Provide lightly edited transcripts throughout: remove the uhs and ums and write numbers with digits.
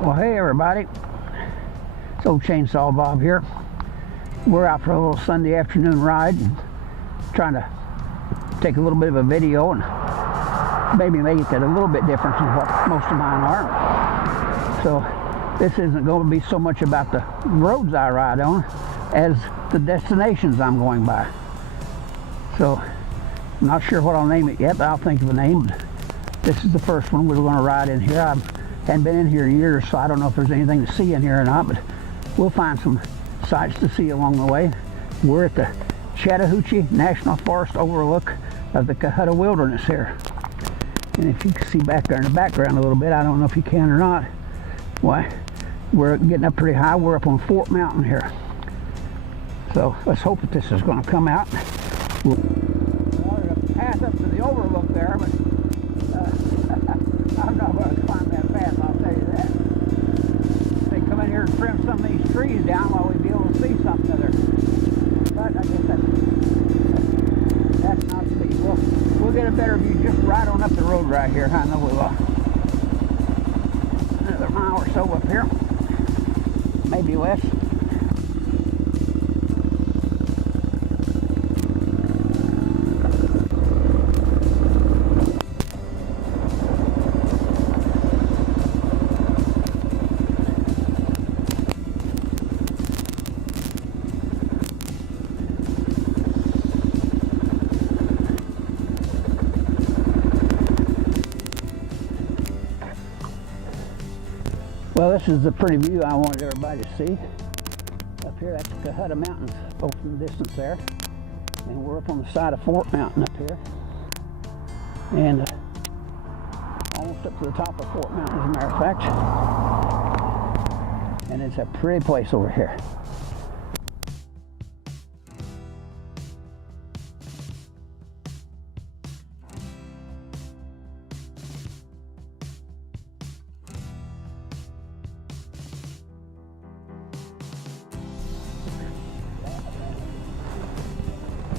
Well, hey everybody, it's old Chainsawbob here. We're out for a little Sunday afternoon ride and trying to take a little bit of a video and maybe make it a little bit different than what most of mine are. So this isn't going to be so much about the roads I ride on as the destinations I'm going by. So I'm not sure what I'll name it yet, but I'll think of a name. This is the first one we're going to ride in here. I haven't been in here in years, so I don't know if there's anything to see in here or not, but we'll find some sights to see along the way. We're at the Chattahoochee National Forest overlook of the Cohutta Wilderness here. And if you can see back there in the background a little bit, I don't know if you can or not, why, we're getting up pretty high. We're up on Fort Mountain here. So let's hope that this is going to come out. Well, there's a path up to the overlook there, but I'm not going to climb that path, I'll tell you that. They come in here and trim some of these trees down while we'd be able to see something of there. But I guess that's not to be. We'll get a better view just right on up the road right here. I know we will. Another mile or so up here, maybe less. Well, this is the pretty view I wanted everybody to see. Up here, that's Cohutta Mountains over in the distance there. And we're up on the side of Fort Mountain up here. And almost up to the top of Fort Mountain, as a matter of fact. And it's a pretty place over here.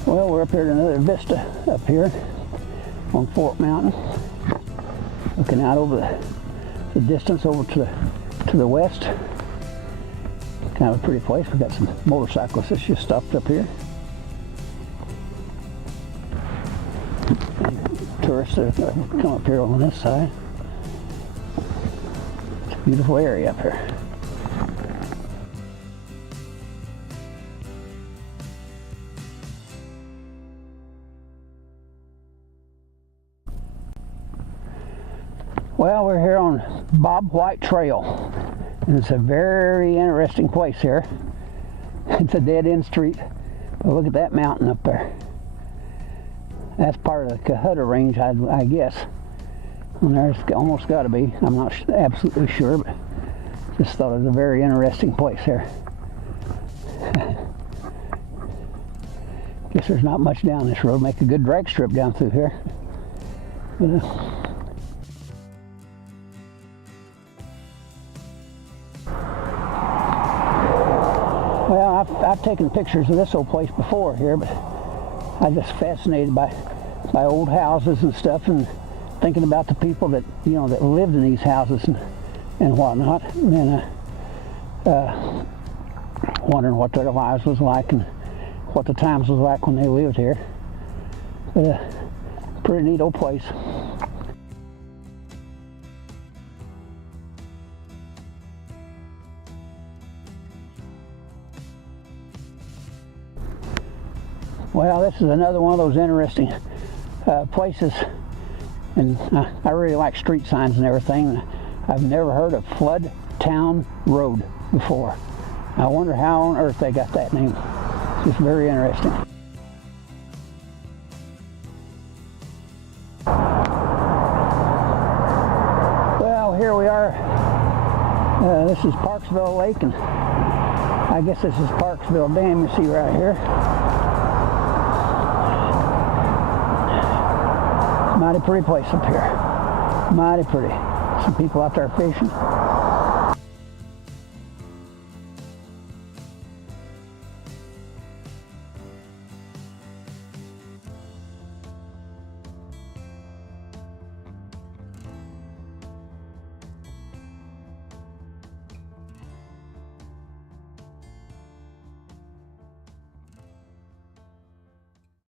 Well, we're up here at another vista up here on Fort Mountain, looking out over the distance over to the west. Kind of a pretty place. We've got some motorcyclists that's just stopped up here. And tourists that come up here on this side. It's a beautiful area up here. Well, we're here on Bob White Trail, and it's a very interesting place here. It's a dead-end street, but look at that mountain up there. That's part of the Cohutta Range, I guess. And there's almost got to be. I'm not absolutely sure, but just thought it was a very interesting place here. Guess there's not much down this road. Make a good drag strip down through here. But, well, I've taken pictures of this old place before here, but I'm just fascinated by old houses and stuff, and thinking about the people that that lived in these houses and whatnot, and then wondering what their lives was like and what the times was like when they lived here. But pretty neat old place. Well, this is another one of those interesting places, and I really like street signs and everything. I've never heard of Flood Town Road before. I wonder how on earth they got that name. It's just very interesting. Well, here we are. This is Parksville Lake, and I guess this is Parksville Dam you see right here. Mighty pretty place up here. Mighty pretty. Some people out there fishing.